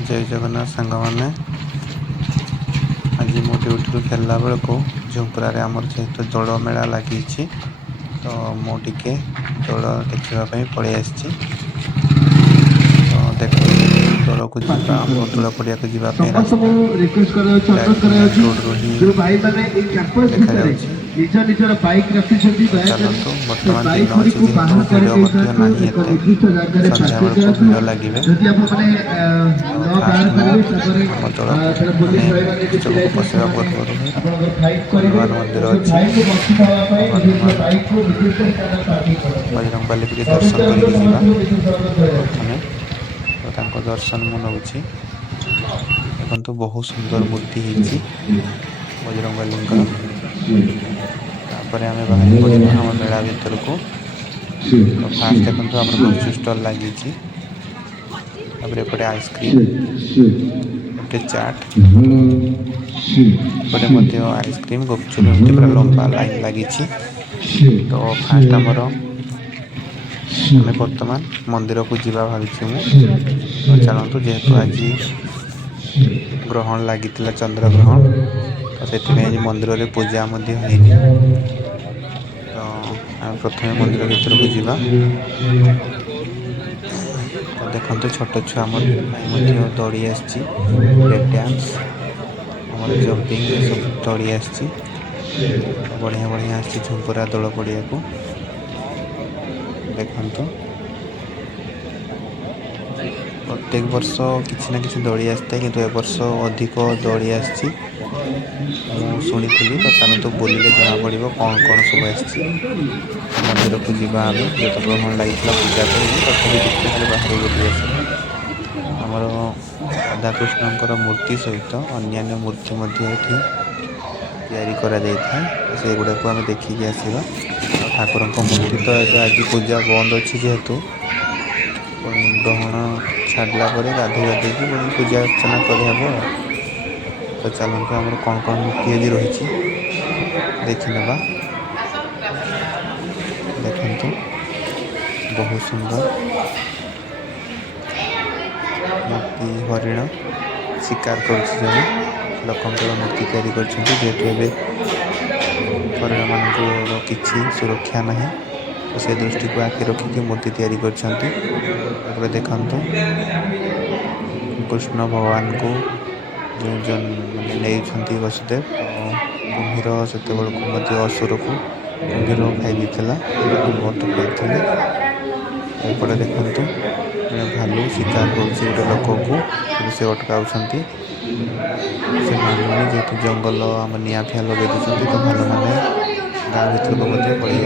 जय जगन्नाथ सांग मैंने आज मो ड्यूटी फेरला बेल को झुंपुरा आमर जेहेतु दौड़ मेला लगी तो मुझे दौड़ देखापी पलि आसी तो देख दौड़ को जीवा दौड़ पड़िया को जीवाई रास्ता डायरेक्ट मेन रोड रू ही देखा जाउछि। चलतु बर्तमान दिन अच्छी जेहेतु भिड़ ना संध्या बेलू भिड़ लगे तो फास्ट आम दौड़ मैंने उच्चक को पशा पूर्व हनुमान मंदिर अच्छी हनुमान बजरंगबली भी दर्शन करके प्रथमे तो दर्शन मु नौ देखु बहुत सुंदर मूर्ति होती बजरंगबली तापर आम बाहरी पड़ा आम मेला भर को तो फास्ट देखो आम गुपचुप स्टल लगी एपटे आइसक्रीम एपटे चाट एपटे आइसक्रीम गुपचुप एमती पूरा लंबा लाइन लगी तो फास्ट आमर आम बर्तमान मंदिर को जीवा भाई तो चलतु जेहेतु आज ग्रहण लगी चंद्र ग्रहण तो से मंदिर में पूजा होनी तो आम प्रथम मंदिर भीतर को जीवा तो देखते छोट छुआ दौड़ी आसी ब्रेक डांस आम जंपिंग सब दौड़ी आसी बढ़िया बढ़िया आसी झुंपुरा दौड़ पड़िया को देखु प्रत्येक वर्ष किसी ना कि दौड़ी आसता है कि वर्ष अधिक दौड़ी आसी शुणी तो चलते बुलिले जना पड़ कौन कौन सब आसी मंदिर को जीवा आम जो तो ग्रहण लगी पूजा करेंगे तथापि देखते बाहर बुली आस आमर राधाकृष्ण मूर्ति सहित अन्य मूर्ति से गुड़ाक आम देखिकी आसवा ठाकुर मूर्ति तो आज पूजा बंद अच्छी जेहेतु ग्रहण छाड़ा गाधे गाधे पूजा अर्चना करहब तो चलते आम कौन कौन मूर्ति आज रही देखने देखु बहुत सुंदर मूर्ति हरिण शिकार कर लोकंर मूर्ति तैयारी कर हरिण मान किसी सुरक्षा ना तो से दृष्टि को आखि रखिकी मूर्ति तैयारी कर देखु कृष्ण भगवान को जो जन मैंने वसुदेव कुम्भीर से असुर को कुम्भीर खाई बहुत खाई एपटे देखु भालू शिकार कर लोक को से अटकाऊ से मानने जेहेतु जंगल आम निआ फिया लगे दूसरी तो भालू मैंने गाँव भर को पलि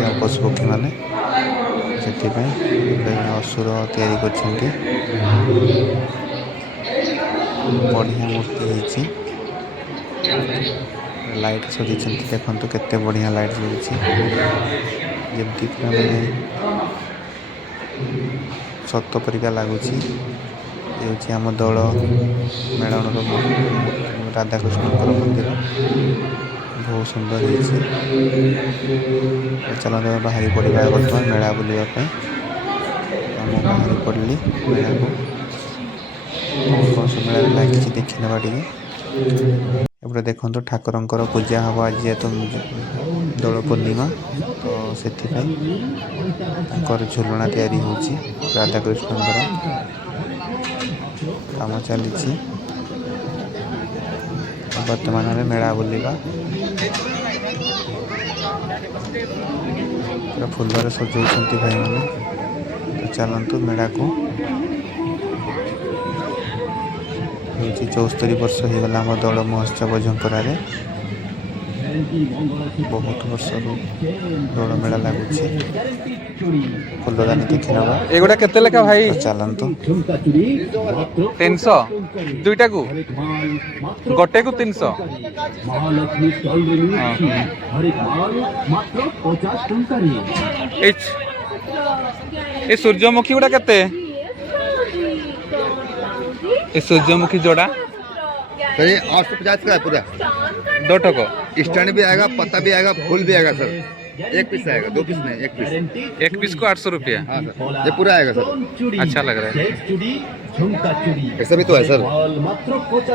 आ पशुपक्षी मैंने से असुर तैयारी कर बढ़िया मूर्ति लाइट सजी देखु केते बढ़िया लाइट जलुची जमती पूरा मैंने सत परिका लगुच ये आम दौड़ मेलन राधाकृष्ण मंदिर बहुत सुंदर चलते बाहरी पड़ा बर्तमान मेला बुलापी बाहरी पड़ली मेला को कौन सब मेला लगी देखी ना टे देखो ठाकुर पूजा हम आज जेहेतु दौड़ पूर्णिमा तो से झुलना तैयारी होची राधाकृष्ण काम चली वर्तमान में मेला बुलवा पूरा फुल सजाई भाई मैंने तो चलतु मेला को 74 वर्ष हो गला आम दौड़ महोत्सव झंपुरा बहुत वर्ष दौड़ मेला लगुच फुलदानी देखी ना एगुड़ा केते लेखा भाई चलतु 300 दुईटा को गोटे को 300 ए सूर्यमुखी गुड़ा केते ए सूर्यमुखी जोड़ा सर 850 का है पूरा 2 टको स्टैंड भी आएगा, पत्ता भी आएगा, फूल भी आएगा सर। एक पीस आएगा, 2 पीस नहीं, एक पीस। एक पीस को 800 रुपया। हाँ सर, ये पूरा आएगा सर। अच्छा लग रहा है। ऐसा भी तो है सर।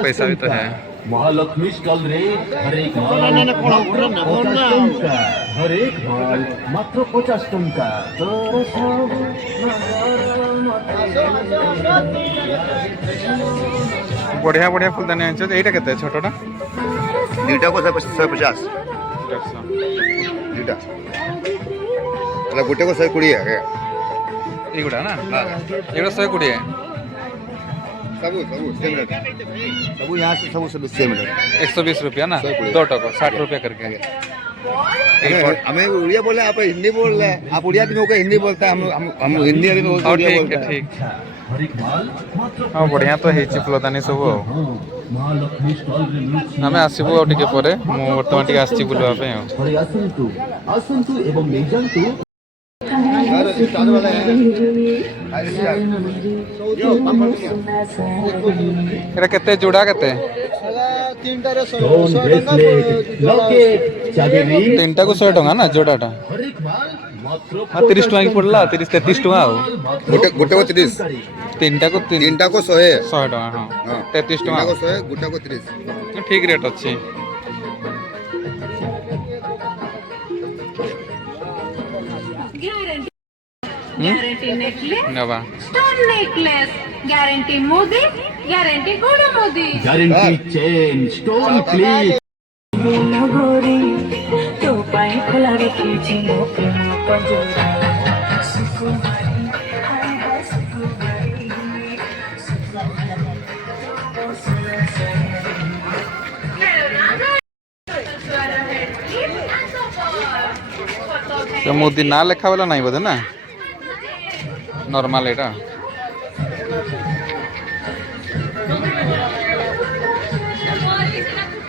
पैसा भी तो है। महालक्ष्मी स्टॉल रे हर एक माल मात्र 50 टंका। बढ़िया बढ़िया फुलदानी आनिछ। एटा केते छोटटा? दुटा को 150 दुटा मतलब गोटे को 120 है। एगुड़ा ना एगुड़ा 120 सब सेम रेट, सब यहाँ से सब सेम रेट। 120 रुपया ना, 2 टको 60 रुपया करके। हमें उड़िया बोले, आप हिंदी बोल रहे हैं। आप उड़िया आदमी होकर हिंदी बोलता है, हम हिंदी आदमी होकर उड़िया ठीक बोलते है हैं। ठीक। हाँ बढ़िया तो है फुलदानी सब। महालक्ष्मी स्टॉल रे मिलुछि। आमे आसीबो और टिके परे। मु वर्तमान टिके आछि बुलवा पे। आसंतु एवं नेजंतु। सर स्टार वाला है। एटा केते जोड़ा केते? स्टोन ब्रेसलेट, लॉकेट, चाबी रिंग, 3टा को 100 टका ना जोड़ाटा। हर एक माल मात्र 30 टका की पड़ला। 30-33 टका हो। गोटे को 30, 3टा को 100 तीनटा को 100 टका। हाँ 33 तीनटा को टका 100, गोटा को 30। ठीक रेट अच्छी। ग्यारंटी नेकलेस, नवा स्टोन नेकलेस, ग्यारंटी मोदी, ग्यारंटी गोड़ा मोदी। Guarantee chain, stone clip. নগরী তো পায়ে খোলা রেখেছি প্রেম পঞ্জরা সুকুমারী হায় হায় সুকুমারী तो मोदी ना लेखा वाला नहीं बोधे ना, नॉर्मल एटा।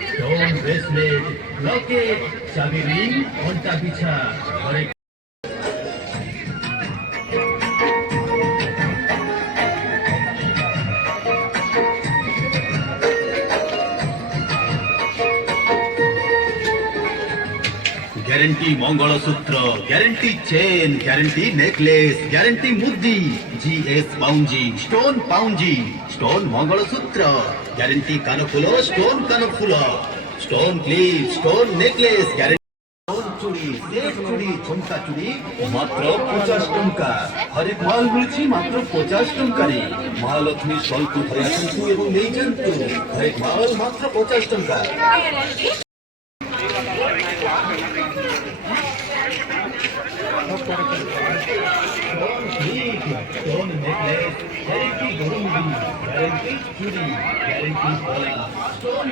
स्टोन ब्रेसलेट, लॉकेट, चाबी रिंग, घंटा पीछा। हर एक गारंटी मंगलसूत्र, guarantee chain, guarantee necklace, guarantee मुद्दी, जीएस पाउंजी, स्टोन पाउंजी, स्टोन मंगलसूत्र, गारंटी कानफुल, स्टोन कानफुल, stone clip, stone necklace, guarantee stone चूड़ी, सेट चूड़ी, झुमका चूड़ी मात्र 50 टंका। हर एक माल मिलछि मात्र 50 टंका रे। महालक्ष्मी स्टॉल को धरे आसंतु एवं नहीं जानतु। हर एक माल मात्र 50 टंका। स्टोन नेकलेस, गारंटी घुंगरू, गारंटी चूड़ी, गारंटी बाला, स्टोन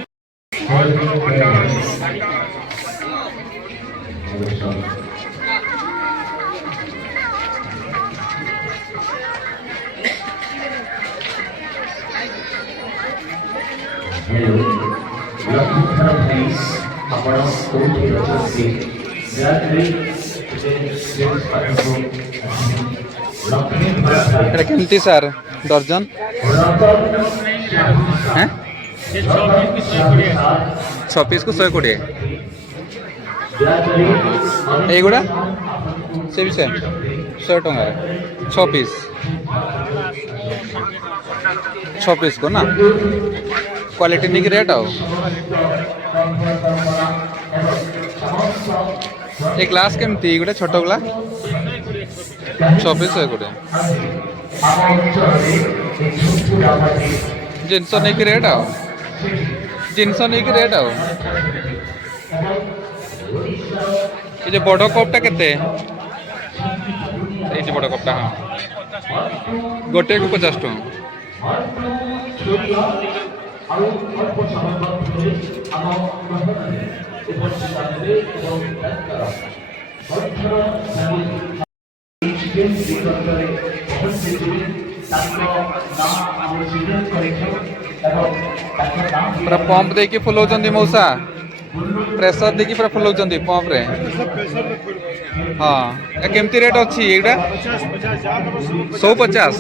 एटा केमती सर दर्जन हैं? 6 पीस को 120। एगुड़ा से भी से 100 टका 6 पीस। 6 पीस को ना क्वालिटी नहीं रेट आओ। एक ग्लास केमती गोटे छोट ग्लास 6 पीस गोटे जिनस नहीं रेट आओ। जिनस नहीं रेट आओ। ये बड़ कपटा केते? ये बड़ कपटा हाँ गोटे को 50 टका। पूरा पंप देकी फुलाउछन्ती मौसा, प्रेशर देकी पूरा फुलाउछन्ती पंप रे। हाँ ए केमती रेट अछि एटा? 150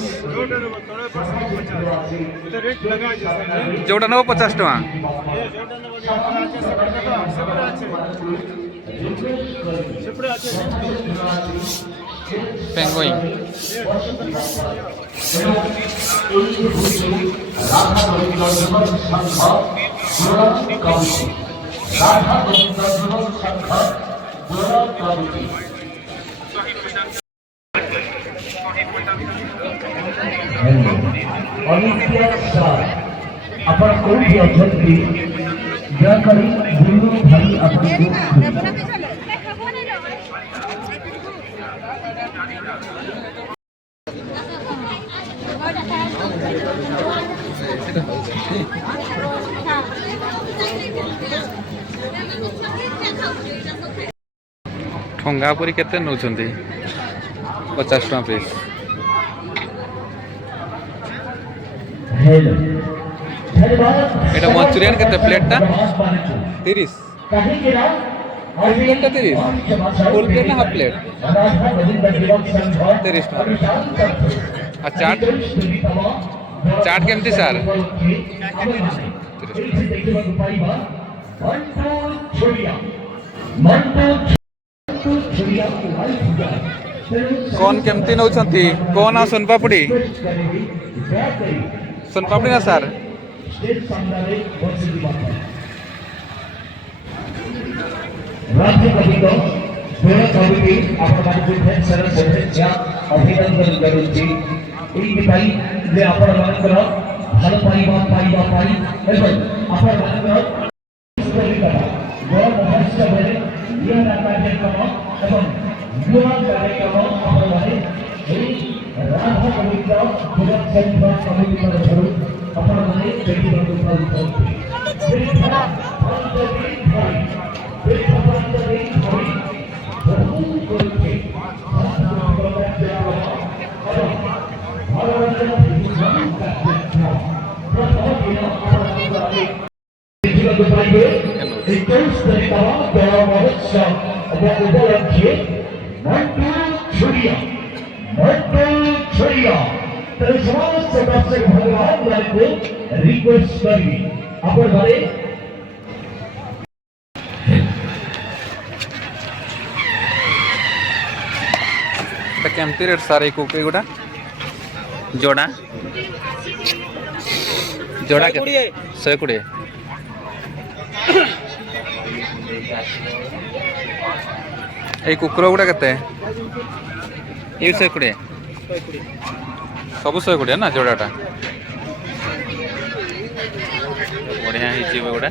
जोटा नब 50 टका। पेंगुइन ଆପଣ କୋଉଠି ଅଛନ୍ତି ଦୟାକରି ଗୁରୁ ଭାଇ ଆପଣଙ୍କୁ ठंगा पुरी केते नौचंती 50 टका पीस हेलो एटा मंचूरियन केते प्लेट टा 30 कहीं ना फुल प्लेट टा 30 फुल प्लेट ना हाफ प्लेट 30 टका आ चाट चाट केमती सर कौन केमती नौचंती कौन आ सोनपापड़ी सोनपापड़ी ना सर ଅଭିନନ୍ଦନ କରୁଛି ଏଇଥିପାଇଁ ଯେ ଆପଣମାନଙ୍କର ଭଲ ପାଇବା ପାଇବା ପାଇଁ ଏବଂ ଆପଣମାନଙ୍କର ଗଣ ମହୋତ୍ସବରେ ନୂଆ କାର୍ଯ୍ୟକ୍ରମ ଏବଂ ନୂଆ କାର୍ଯ୍ୟକ୍ରମ ଆପଣମାନେ ଏହି ରାଧା ଗୋବିନ୍ଦ ସୁରକ୍ଷା କମିଟି ତରଫରୁ ଆପଣମାନେ ଦେଖିବାକୁ ପାଉଛନ୍ତି। रिक्वेस्ट करी अपन घरे केमती रेट सारे कुक गुटा जोड़ा जोड़ा के 120 এই কুকুর গুড়া কেতে এই 120 सब 120 ना जोड़ाटा बढ़िया ହେଇଛି ଗୁଡ଼ା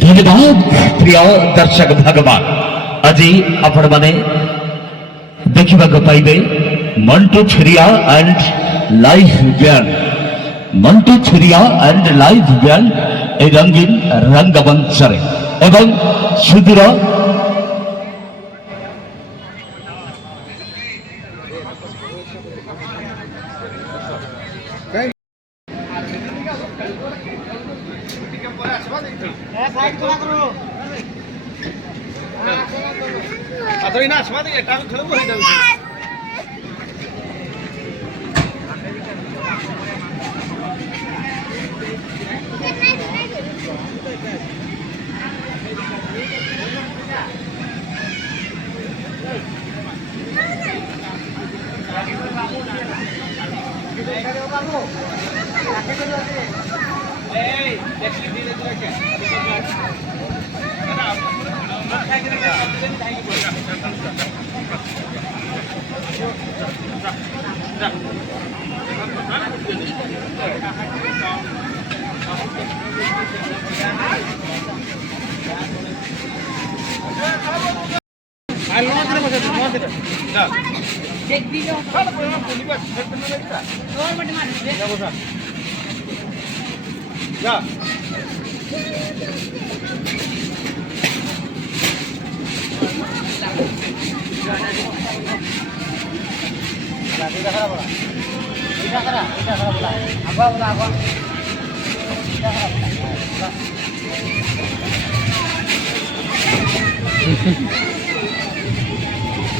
धन्यवाद प्रिय दर्शक भगवान आज आपण माने देखा पाइबे Mantu Chhuria and live band Mantu Chhuria and live band ए रंगीन रंगमंच एवं सुदूर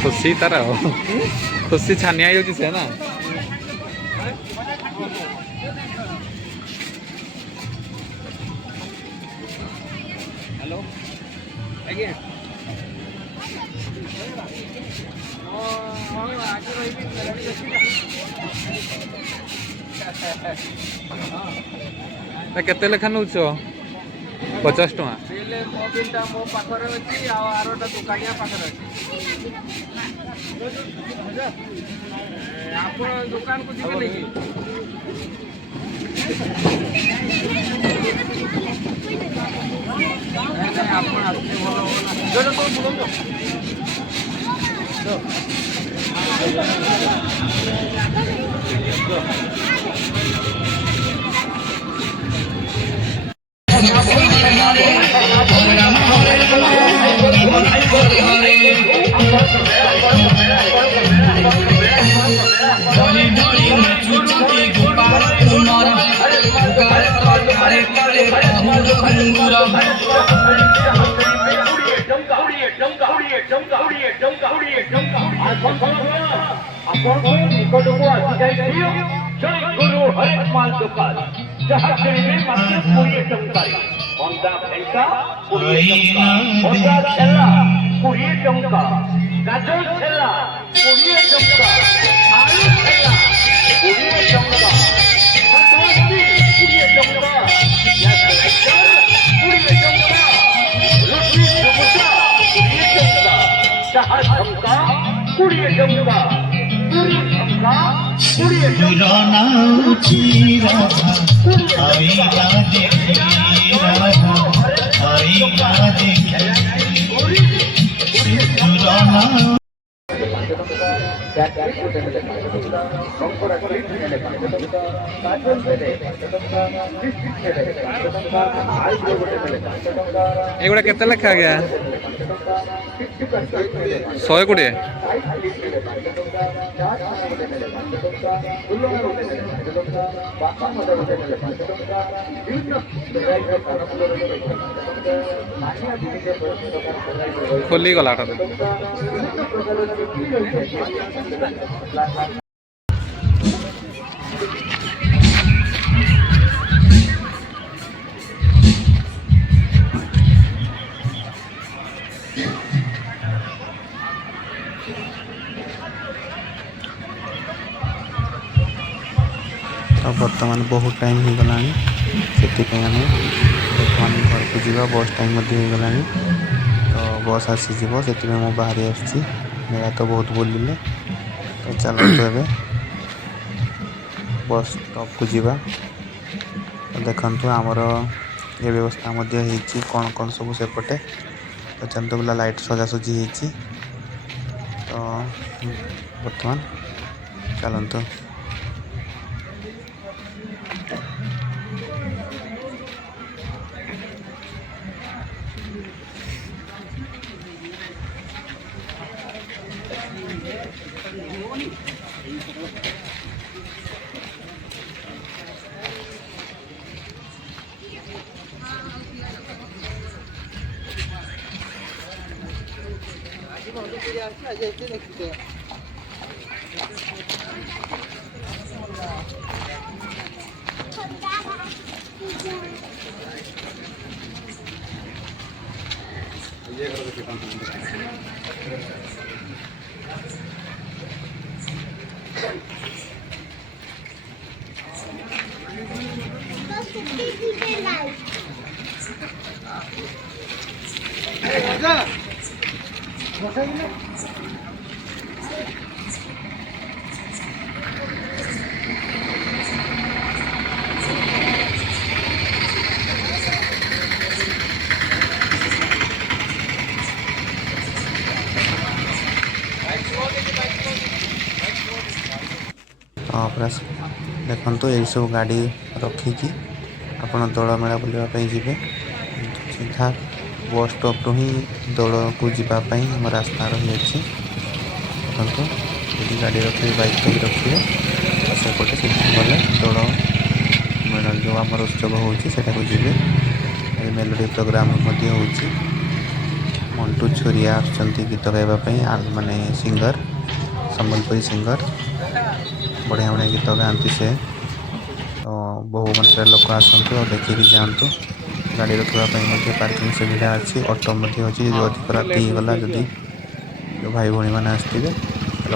खुशी तार खुशी छानिया हो से ना केते लेखा नौ 50 टका मोबिलटा मो पाखरे अछि आ आरोटा दुकानिया पाखरे अछि आपण दुकान को जिबे नहीं आपण आते बोलो जो तो बोलो निकटକୁ ଆସିଯାଇଥିବ ଜୟ ଗୁରୁ ହରେକ ମାଲ ଦୋକାନ ଯାହା କିଣିବେ ମାତ୍ର 20 ଟଙ୍କାରେ ଅଣ୍ଡା ଫେଣ୍ଟା 20 ଟଙ୍କା ଅଣ୍ଡା ଛେଲା 20 ଟଙ୍କା ଗାଜର ଛେଲା 20 ଟଙ୍କା ଆଳୁ ଛେଲା 20 ଟଙ୍କା ସତୁଆଶୀ 20 ଟଙ୍କା ଗ୍ୟାସ ଲାଇଟର 20 ଟଙ୍କା ରୁଟି ସମୋସା 20 ଟଙ୍କା ଚାହା ଟଙ୍କା 20 ଟଙ୍କା पुराना चीरा आई ना देखी रहा आई ना देखी पुराना एगुड़ा केते लेखा गया 120 खोली गला तो बर्तमान बहुत टाइम हो गला से आम बर्तमान घर को जा बस टाइम हो गला तो बस आसीज से मुझे बाहरी आसी मेला तो बहुत बुलिले तो चलो तो ए बस स्टॉप को जा तो देखु आमर ये व्यवस्था कौन कौन सब सेपटे तो चलते बोला लाइट सजासजी हो तो बर्तमान चलतु Bye. तो पूरा देखो यही सब गाड़ी रखिकी आपण दौड़ मेला बुलापी जी सीधा बस स्टॉप रू ही दौड़ को जीवाई आम रास्ता रही है। देखो ये गाड़ी रखिए बाइक भी रखिए सेपटे सीधा गले दौड़ मेला जो आम उत्सव होटा जी मेलोडी प्रोग्राम हो मंटू छुरिया आसुँच गीत गाइबापी माने सिंगर संबलपुरी सिंगर बढ़िया बढ़िया गीत गाँती से तो बहु मात्रा लोक आसतु और देखिए जातु गाड़ी रखापी पार्किंग सुविधा अच्छी ऑटो अच्छी जो अधिक राति गला जदि जो भाई भाई मैंने आसते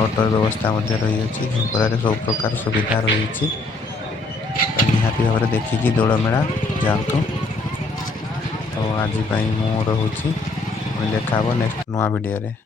ऑटोर व्यवस्था रही है झुंपरारे सब प्रकार सुविधा रही तो निहाती भाव में देखिकी दौड़ मेला जातु। तो आज मु रोचे देखा नेक्स्ट नुआ वीडियो रे।